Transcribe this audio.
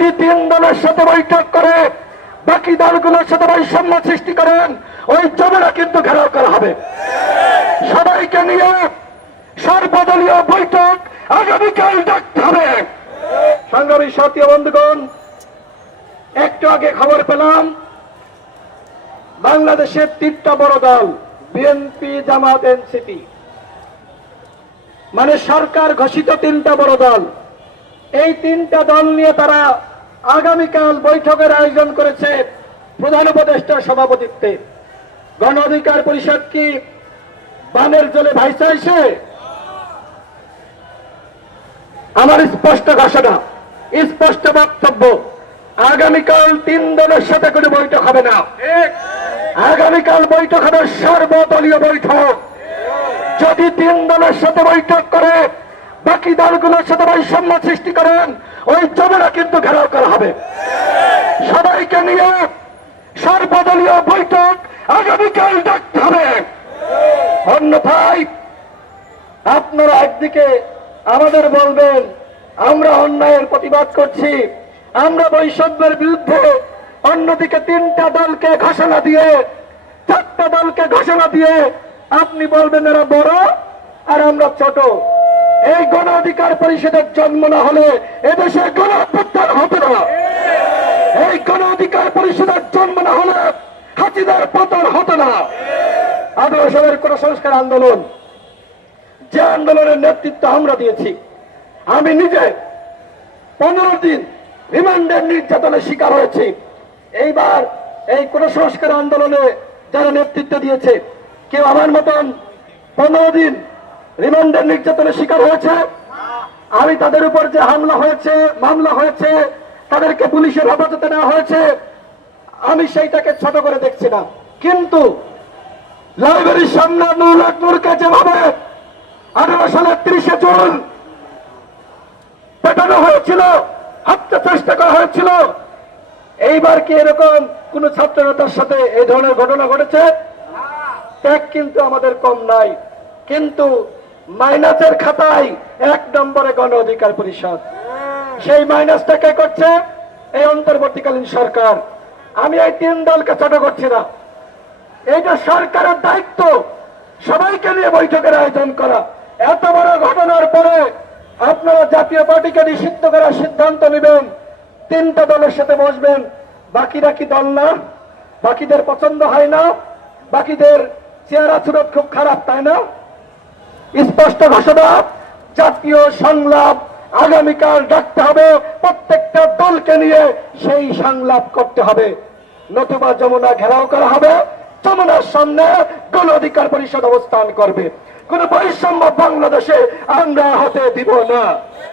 যদি তিন দলের সাথে বৈঠক করে, বাকি দলগুলোর সাথে বৈষম্য সৃষ্টি করেন, ওই জমিটা কিন্তু ঘেরাও করা হবে। সবাইকে নিয়ে সর্বদলীয় বৈঠক আগামীকাল ডাকতে হবে। সংগ্রামী সাথী বন্ধুগণ, একটু আগে খবর পেলাম, বাংলাদেশের তিনটা বড় দল, বিএনপি, জামাত, এনসিপি। মানে সরকার ঘোষিত তিনটা বড় দল। এই তিনটা দল নিয়ে তারা আগামীকাল বৈঠকের আয়োজন করেছে প্রধান উপদেষ্টার সভাপতিত্বে। গণ অধিকার পরিষদ কি বানের জলে ভাইসা এসে? আমার স্পষ্ট ঘোষণা, স্পষ্ট বক্তব্য, আগামীকাল তিন দলের সাথে করে বৈঠক হবে না। আগামীকাল বৈঠক হবে সর্বদলীয় বৈঠক। যদি তিন দলের সাথে বৈঠক করে, বাকি দলগুলোর সাথে বৈষম্য সৃষ্টি করেন, ওই জমিটা কিন্তু ঘেরাও হবে। সবাইকে নিয়ে সর্বদলীয় বৈঠক আগামীকাল ডাকতে হবে। অন্যথায় আপনারা একদিকে আমাদের বলবেন, আমরা অন্যায়ের প্রতিবাদ করছি, আমরা বৈষম্যের বিরুদ্ধে অন্যদিকে তিনটা দলকে ঘোষণা দিয়ে, চারটা দলকে ঘোষণা দিয়ে আপনি বলবেন এরা বড় আর আমরা ছোট। এই গণ অধিকার পরিষদের জন্ম না হলে এদেশে গণ অভ্যুত্থান হবে না। আদিবাসীদের কোন সংস্কার আন্দোলন। যে আন্দোলনের নেতৃত্ব আমরা দিয়েছি, আমি নিজে পনেরো দিন রিমান্ডের নির্যাতনের শিকার হয়েছি। এইবার এই কোন সংস্কার আন্দোলনে যারা নেতৃত্ব দিয়েছে, কেউ আমার মতন পনেরো দিন রিমান্ডের নির্যাতনের শিকার হয়েছে? আমি তাদের উপর যে হামলা হয়েছে, মামলা হয়েছে, তাদেরকে পুলিশের হেফাজতে নেওয়া হয়েছে, আমি সেইটাকে ছোট করে দেখছি না। কিন্তু লাইব্রেরির সামনে নুর নূরকে যেভাবে আঠারো সালের তিরিশে জুন পেটানো হয়েছিল হত্যা চেষ্টা করা হয়েছিল। এইবার কি এরকম কোন ছাত্রনেতার সাথে এই ধরনের ঘটনা ঘটেছে? ত্যাগ কিন্তু আমাদের কম নাই, কিন্তু মাইনাসের খাতায় এক নম্বরে গণ অধিকার পরিষদ। সেই মাইনাসটা কে করছে? এই অন্তর্বর্তীকালীন সরকার। আমি এই তিন দলকে ছোট করছি না। এইটা সরকারের বৈঠকের আয়োজন করা। এত বড় ঘটনার পরে আপনারা জাতীয় পার্টিকে নিষিদ্ধ করার সিদ্ধান্ত নেবেন। তিনটা দলের সাথে বসবেন। বাকিরা কি দল না? বাকিদের পছন্দ হয় না? বাকিদের চেহারা সুরত খুব খারাপ, তাই না? স্পষ্ট ঘোষণা, জাতীয় সংলাপ আগামীকাল ডাকতে হবে। প্রত্যেকটা দলকে নিয়ে সেই সংলাপ করতে হবে। নতুবা যমুনা ঘেরাও করা হবে। যমুনার সামনে গণ অধিকার পরিষদ অবস্থান করবে। কোন বৈষম্য বাংলাদেশে আমরা হতে দিব না।